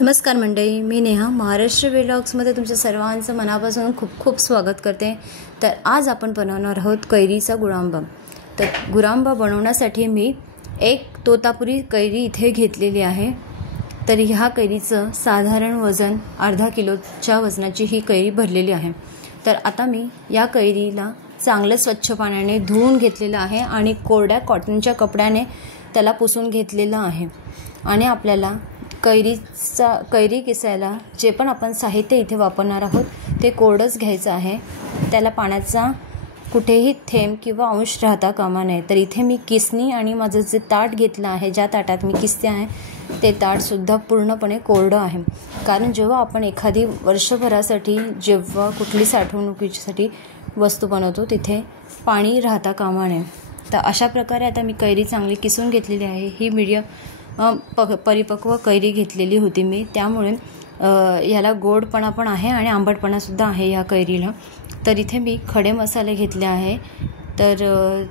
नमस्कार मंडळी, मी नेहा महाराष्ट्र व्लॉग्समध्ये तुमच्या सर्वांचं मनापासून खूप खूप स्वागत करते। तर आज आपण बनवणार आहोत कैरीचा गुळांबा। तर गुळांबा बनवण्यासाठी मी एक तोतापुरी कैरी इथे घेतलेली आहे। तर ह्या कैरीचं साधारण वजन अर्धा किलोच्या वजनाची ही कैरी भरलेली आहे। तर आता मी या कैरीला चांगलं स्वच्छ पाण्याने धुवून घेतलेलं आहे आणि कोरड्या कॉटनच्या कपड्याने त्याला पुसून घेतलेलं आहे। आणि आपल्याला कैरी किसायला जे पण आपण साहित्य इथे वापरणार आहोत ते कोरडंच घ्यायचं आहे। त्याला पाण्याचा कुठेही थेंब किंवा अंश राहता कामा नये। तर इथे मी किसणी आणि माझं जे ताट घेतलं आहे, ज्या ताटात मी किसते आहे ते ताटसुद्धा पूर्णपणे कोरडं आहे। कारण जेव्हा आपण एखादी वर्षभरासाठी जेव्हा कुठली साठवणुकीसाठी वस्तू बनवतो तिथे पाणी राहता कामा नये। तर अशा प्रकारे आता मी कैरी चांगली किसून घेतलेली आहे। ही मीडियम परिपक्व कैरी घेतलेली होती मी, त्यामुळे याला गोडपणा पण आहे आणि आंबटपणासुद्धा आहे या कैरीला। तर इथे मी खडे मसाले घेतले आहे। तर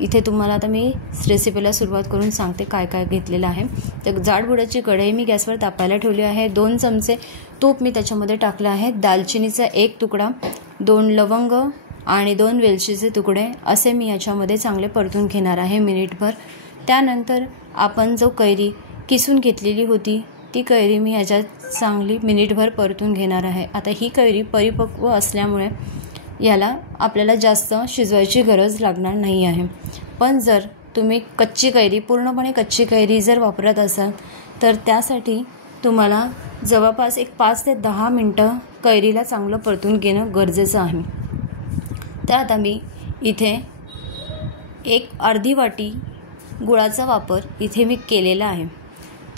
इथे तुम्हाला आता मी रेसिपीला सुरुवात करून सांगते काय काय घेतलेलं आहे। तर जाडबुडाची कढई मी गॅसवर तापायला ठेवली आहे। 2 चमचे तूप मी त्याच्यामध्ये टाकलं आहे। दालचिनीचा 1 तुकडा, 2 लवंग आणि 2 वेलचीचे तुकडे असे मी याच्यामध्ये चांगले परतून घेणार आहे मिनिटभर। त्यानंतर आपण जो कैरी किसून घेतलेली होती ती कैरी मी याच्यात चांगली मिनिटभर परतून घेणार आहे। आता ही कैरी परिपक्व असल्यामुळे याला आपल्याला जास्त शिजवायची गरज लागणार नाही आहे। पण जर तुम्ही पूर्णपणे कच्ची कैरी जर वापरत असाल तर त्यासाठी तुम्हाला जवळपास 5 ते 10 मिनिटं कैरीला चांगलं परतून घेणं गरजेचं आहे। तर आता मी इथे अर्धी वाटी गुळाचा वापर इथे मी केलेला आहे।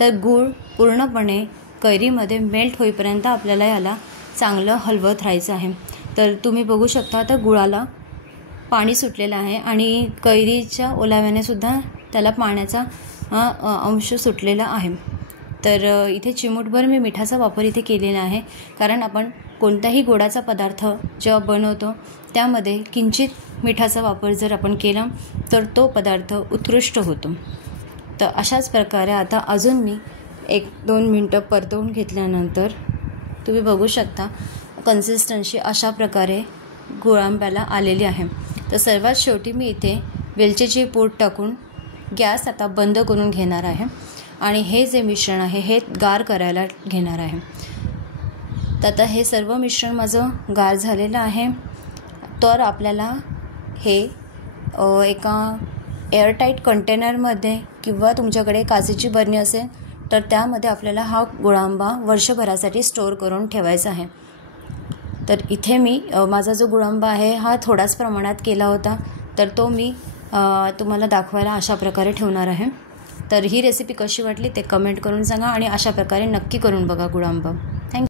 तर गूळ पूर्णपणे कैरीमध्ये मेल्ट होईपर्यंत आपल्याला याला चांगलं हलवत राहायचं आहे। तर तुम्ही बघू शकता तर गुळाला पाणी सुटलेलं आहे आणि कैरीच्या ओलाव्याने सुद्धा त्याला पाण्याचा अंश सुटलेला आहे। तर इथे चिमूटभर मी मिठाचा वापर इथे केलेला आहे, कारण आपण कोणताही गोडाचा पदार्थ जेव्हा बनवतो त्यामध्ये किंचित मिठाचा वापर जर आपण केला तर तो पदार्थ उत्कृष्ट होतो। तर अशाच प्रकारे आता अजून मी 1-2 मिनटं परतवून घेतल्यानंतर तुम्ही बघू शकता कन्सिस्टन्सी अशा प्रकारे गुळांब्याला आलेली आहे। तर सर्वात शेवटी मी इथे वेलचीची पूड टाकून गॅस आता बंद करून घेणार आहे आणि हे जे मिश्रण आहे हे गार करायला घेणार आहे। तर आता हे सर्व मिश्रण माझं गार झालेलं आहे। तर आपल्याला हे एका एअरटाईट कंटेनरमध्ये किंवा तुमच्याकडे काचेची बरणी असेल तर त्यामध्ये आपल्याला हा गुळांबा वर्षभरासाठी स्टोअर करून ठेवायचा आहे। तर इथे मी माझा जो गुळांबा आहे हा थोडाच प्रमाणात केला होता, तर तो मी तुम्हाला दाखवायला अशा प्रकारे ठेवणार आहे। तर ही रेसिपी कशी वाटली ते कमेंट करून सांगा आणि अशा प्रकारे नक्की करून बघा गुळांबा।